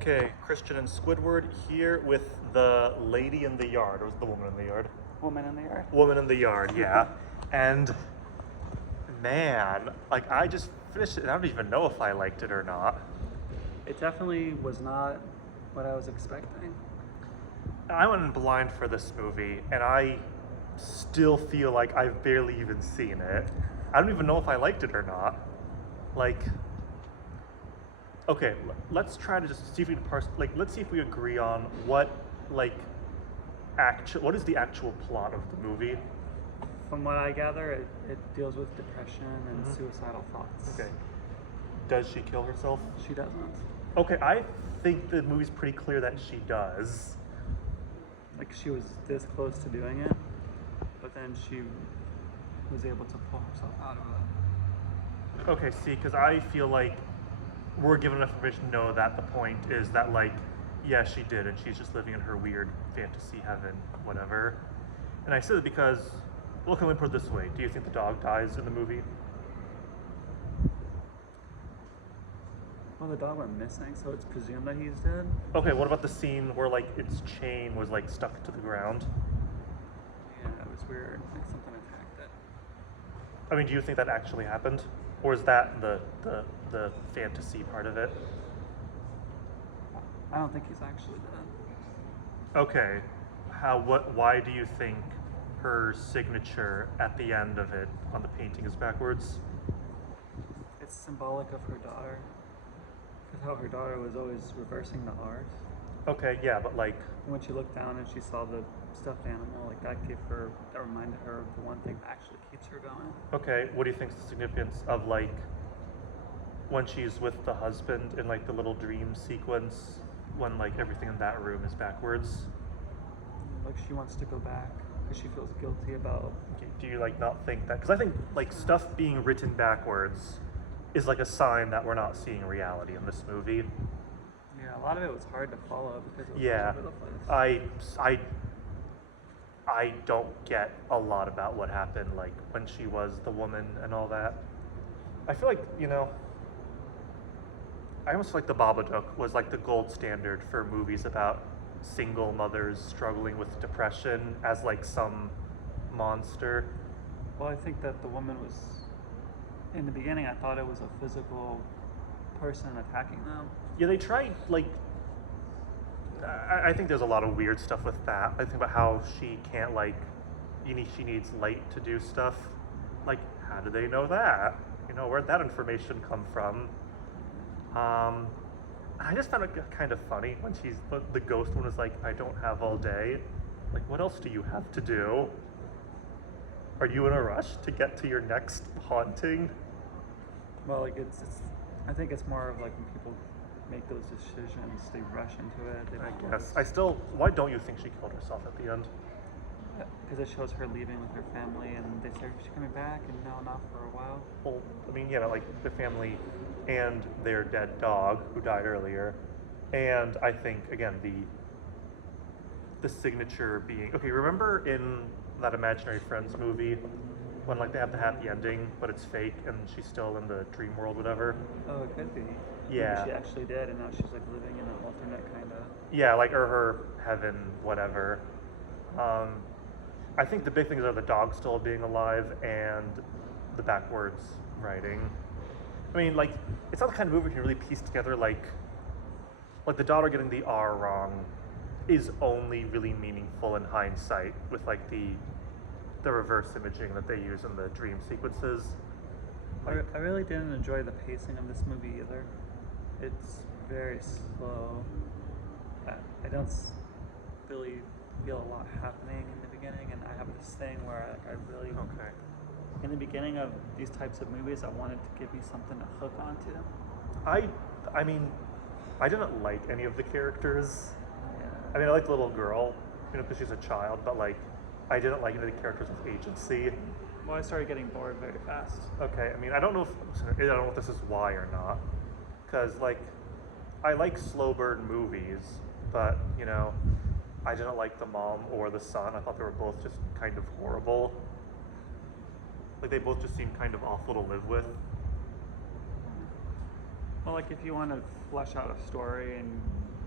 Okay, Christian and Squidward here with the lady in the yard, or was it the woman in the yard? Woman in the yard. Woman in the yard, yeah. And man, like I just finished it and I don't even know if I liked it or not. It definitely was not what I was expecting. I went in blind for this movie and I still feel like I've barely even seen it. I don't even know if I liked it or not. Like, okay, let's try to just see if we can parse, like, let's see if we agree on what, like, what is the actual plot of the movie? From what I gather, it deals with depression and suicidal thoughts. Okay. Does she kill herself? She doesn't. Okay, I think the movie's pretty clear that she does. Like, she was this close to doing it, but then she was able to pull herself out of it. Okay, see, because I feel like we're given enough information to know that the point is that, like, yeah, she did, and she's just living in her weird fantasy heaven, whatever. And I say that because, well, can we put it this way? Do you think the dog dies in the movie? Well, the dog went missing, so it's presumed that he's dead. Okay, what about the scene where, like, its chain was, like, stuck to the ground? Yeah, it was weird. Like something attacked it. I mean, do you think that actually happened? Or is that the fantasy part of it? I don't think he's actually dead. Okay. Why do you think her signature at the end of it on the painting is backwards? It's symbolic of her daughter. Because how her daughter was always reversing the R's. Okay, yeah, but like, When she looked down and she saw the stuffed animal, like that reminded her of the one thing that actually keeps her going. okay, what do you think is the significance of, like, when she's with the husband in, like, the little dream sequence, when, like, everything in that room is backwards? Like she wants to go back because she feels guilty about. Do you, like, not think that? Because I think, like, stuff being written backwards is, like, a sign that we're not seeing reality in this movie. Yeah, a lot of it was hard to follow because it was Yeah, all over the place. I don't get a lot about what happened, like, when she was the woman and all that. I feel like, I almost feel like The Babadook was, like, the gold standard for movies about single mothers struggling with depression as, like, some monster. Well, I think that the woman was. In the beginning, I thought it was a physical person attacking them. Yeah, they tried, like, I think there's a lot of weird stuff with that. I think about how she can't, like, she needs light to do stuff. Like, how do they know that? Where'd that information come from? I just found it kind of funny when the ghost one was like, I don't have all day. Like, what else do you have to do? Are you in a rush to get to your next haunting? Well, like it's I think it's more of like when people make those decisions, they rush into it. They I don't guess. Why don't you think she killed herself at the end? Because it shows her leaving with her family, and they say she's coming back, and no, not for a while. Well, I mean, yeah, like the family and their dead dog who died earlier. And I think, again, the signature being, okay, remember in that Imaginary Friends movie when, like, they have the happy ending, but it's fake and she's still in the dream world, whatever? Oh, it could be. Yeah. Maybe she actually did, and now she's like living in an alternate kind of. Yeah, like, or her heaven, whatever. I think the big things are the dog still being alive and the backwards writing. I mean, like, it's not the kind of movie you can really piece together, like the daughter getting the R wrong is only really meaningful in hindsight with, like, the reverse imaging that they use in the dream sequences. I really didn't enjoy the pacing of this movie either. It's very slow. I don't really feel a lot happening in the beginning, and I have this thing where I really, Okay. in the beginning of these types of movies, I wanted to give me something to hook onto. I mean, I didn't like any of the characters. Yeah. I mean, I like the little girl, because she's a child, but, like, I didn't like any of the characters with agency. Well, I started getting bored very fast. Okay, I mean, I don't know if this is why or not, because, like, I like slow burn movies, but, I didn't like the mom or the son. I thought they were both just kind of horrible. Like, they both just seemed kind of awful to live with. Well, like if you want to flesh out a story, and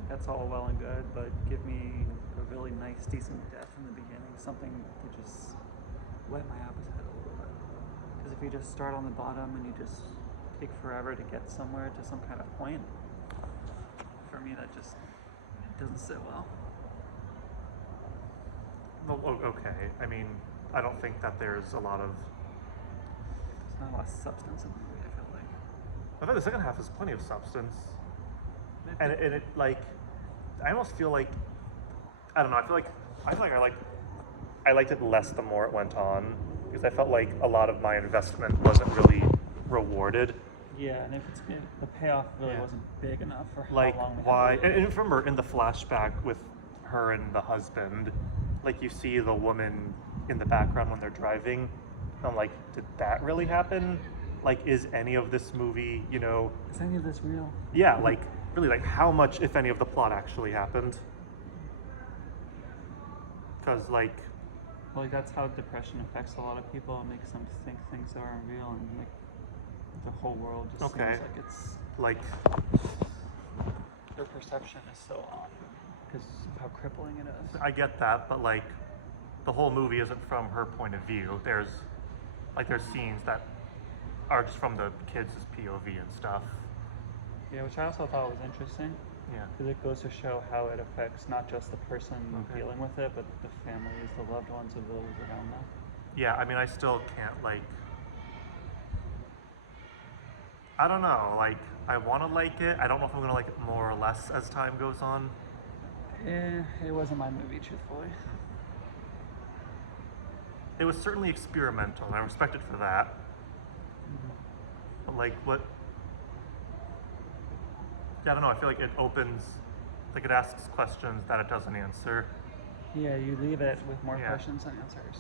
that's all well and good, but give me a really nice, decent death in the beginning, something to just whet my appetite a little bit. Because if you just start on the bottom and you just take forever to get somewhere to some kind of point, for me that just doesn't sit well. Well, okay. I mean, I don't think that there's a lot of. There's not a lot of substance in the movie, I feel like. I think the second half has plenty of substance, and it like, I almost feel like, I don't know. I feel like I liked it less the more it went on, because I felt like a lot of my investment wasn't really rewarded. Yeah, and the payoff really Yeah. wasn't big enough for Like, how long we why? had to wait. And remember, in the flashback with her and the husband, like you see the woman in the background when they're driving. I'm like, did that really happen? Like, is any of this movie, you know? Is any of this real? Yeah, like really, like how much, if any, of the plot actually happened? Because like, Well, like that's how depression affects a lot of people. It makes them think things aren't real, and like the whole world just Okay. seems like it's like their perception is so off because of how crippling it is. I get that, but like the whole movie isn't from her point of view. There's scenes that are just from the kids' POV and stuff. Yeah, which I also thought was interesting Yeah. because it goes to show how it affects not just the person Okay. dealing with it, but the families, the loved ones of those around them. Yeah, I mean, I still can't, like, I don't know, like, I want to like it. I don't know if I'm going to like it more or less as time goes on. It wasn't my movie, truthfully. It was certainly experimental, and I respect it for that. But, like, what? Yeah, I don't know, I feel like it opens, like, it asks questions that it doesn't answer. Yeah, you leave it with more Yeah. questions than answers.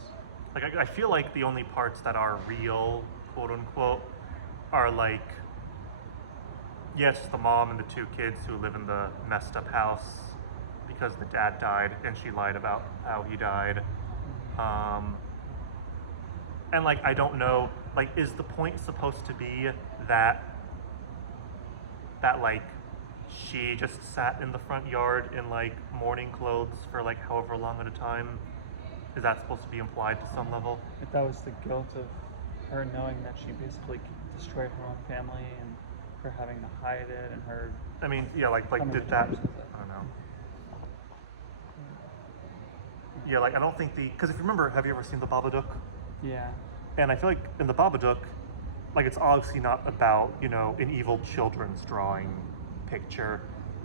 Like, I feel like the only parts that are real, quote unquote, are like, yes, the mom and the two kids who live in the messed up house because the dad died and she lied about how he died. And like, I don't know, like, is the point supposed to be that like she just sat in the front yard in like mourning clothes for like however long at a time? Is that supposed to be implied to some level? If that was the guilt of her knowing that she basically destroyed her own family and her having to hide it and her I mean, yeah, like coming did to that? terms with it. I don't know. Yeah, like I don't think because if you remember, have you ever seen the Babadook? Yeah. And I feel like in the Babadook, like it's obviously not about, you know, an evil children's drawing picture,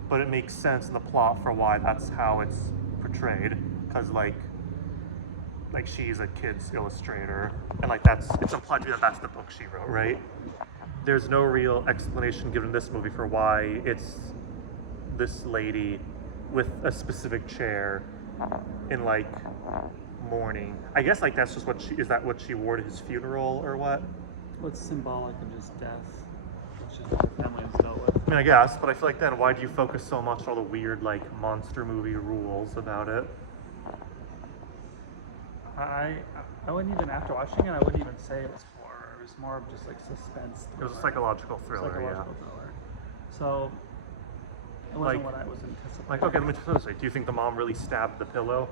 but it makes sense in the plot for why that's how it's portrayed, because like she's a kid's illustrator, and like it's implied to me that that's the book she wrote, right? There's no real explanation given in this movie for why it's this lady with a specific chair in like mourning. I guess like that's just what what she wore to his funeral or what? What's symbolic of just death, which is what her family has dealt with. I mean, I guess, but I feel like then why do you focus so much on all the weird like monster movie rules about it? I wouldn't even, after watching it, I wouldn't even say it was horror. It was more of just like suspense. It was a thriller. psychological thriller, Psychological thriller. So it wasn't what I was anticipating. Like, okay, let me put it this way. Do you think the mom really stabbed the pillow?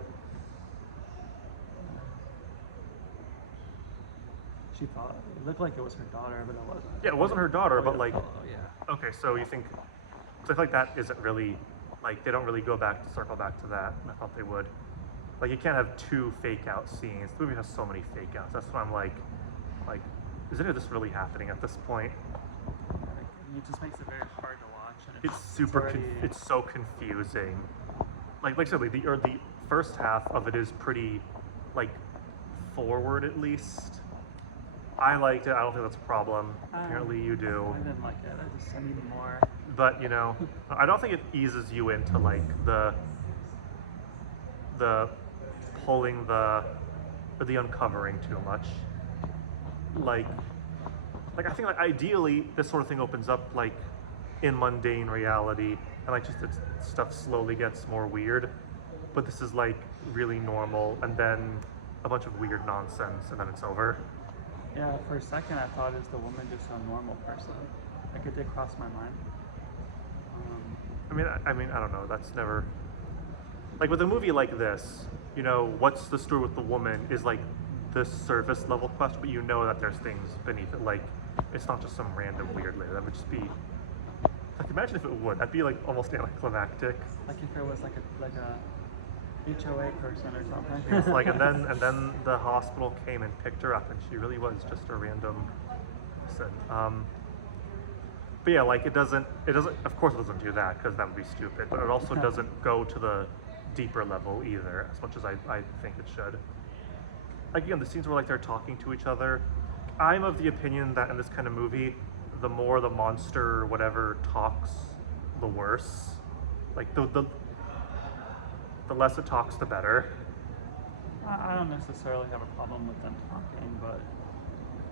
She thought it looked like it was her daughter, but it wasn't. Yeah, it wasn't her daughter, Oh, but yeah, like, oh, yeah. okay, so you think, so I feel like that isn't really, like, they don't really go back to circle back to that. I thought they would. Like, you can't have two fake out scenes. The movie has so many fake outs. That's what I'm like, is any of this really happening at this point? It just makes it very hard to watch. And It's super, already, it's so confusing. Like I said, like the first half of it is pretty, like, forward at least. I liked it. I don't think that's a problem. Apparently you do. I didn't like it. I need more. But you know, I don't think it eases you into like the pulling or the uncovering too much. Like I think like ideally this sort of thing opens up like in mundane reality, and like just stuff slowly gets more weird. But this is like really normal, and then a bunch of weird nonsense, and then it's over. Yeah, for a second I thought, is the woman just a normal person? Like it did cross my mind. I mean, I don't know. That's never like with a movie like this. You know, what's the story with the woman is like the surface level question, but you know that there's things beneath it. Like it's not just some random weird lady. That would just be like imagine if it would. That'd be like almost anticlimactic. Like if it was like a HOA person or something. It's like and then the hospital came and picked her up, and she really was just a random person. But yeah, like it doesn't. Of course, it doesn't do that because that would be stupid. But it also doesn't go to the deeper level either, as much as I think it should. Like again, the scenes where like they're talking to each other. I'm of the opinion that in this kind of movie, the more the monster or whatever talks, the worse. Like the less it talks, the better. I don't necessarily have a problem with them talking, but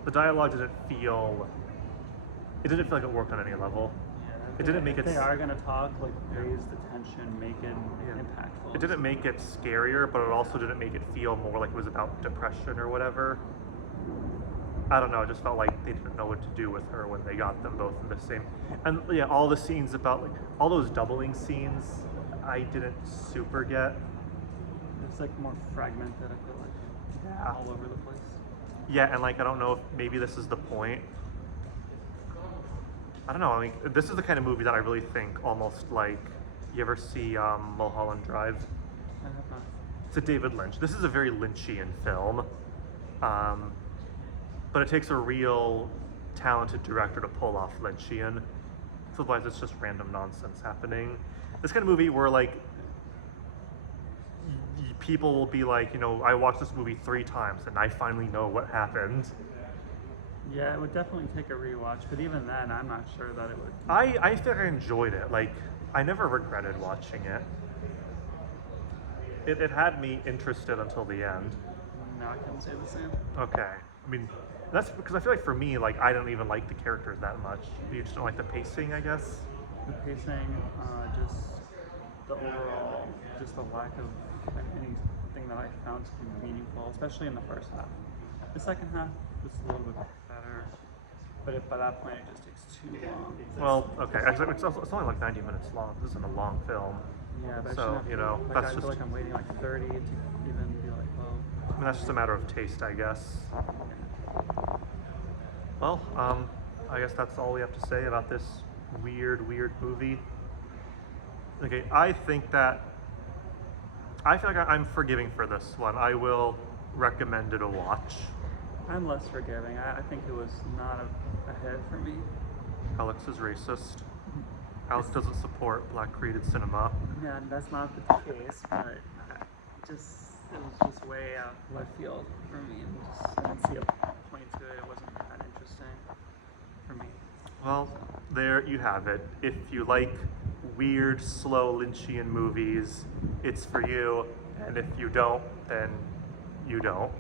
The dialogue didn't feel. It didn't feel like it worked on any level. yeah, It didn't make if it they s- are gonna talk, like raise the tension, make it impactful. It didn't make it scarier, but it also didn't make it feel more like it was about depression or whatever. I don't know. It just felt like they didn't know what to do with her when they got them both in the same. And yeah, all the scenes about like all those doubling scenes, I didn't super get. It's like more fragmented. I feel like Yeah. all over the place. Yeah, and like I don't know if maybe this is the point. I don't know. I mean, this is the kind of movie that I really think almost like. You ever see Mulholland Drive? I have not. It's a David Lynch. This is a very Lynchian film, but it takes a real talented director to pull off Lynchian. Otherwise, it's just random nonsense happening. This kind of movie where like people will be like, you know, I watched this movie 3 times and I finally know what happened. Yeah, it would definitely take a rewatch, but even then, I'm not sure that it would. I think I enjoyed it. Like, I never regretted watching it. It had me interested until the end. No, I couldn't say the same. Okay. I mean, that's because I feel like for me, like, I don't even like the characters that much. You just don't like the pacing, I guess. The pacing, just the overall, just the lack of anything that I found to be meaningful, especially in the first half. The second half was a little bit better, but by that point, it just takes too long. Well, okay. Actually, it's only like 90 minutes long. This isn't a long film. Yeah, but I So, shouldn't have you to- know, like, that's I feel just- like I'm waiting like 30 to even be like, well, I mean, that's just a matter of taste, I guess. Well, I guess that's all we have to say about this weird movie. Okay, I feel like I'm forgiving for this one. I will recommend it a watch. I'm less forgiving. I think it was not a hit for me. Alex is racist. Alex doesn't support black created cinema. Yeah, that's not the case, but it was just way out of left field for me, and just, I didn't see a point to it. It wasn't that interesting for me. Well, there you have it. If you like weird, slow Lynchian movies, it's for you. And if you don't, then you don't.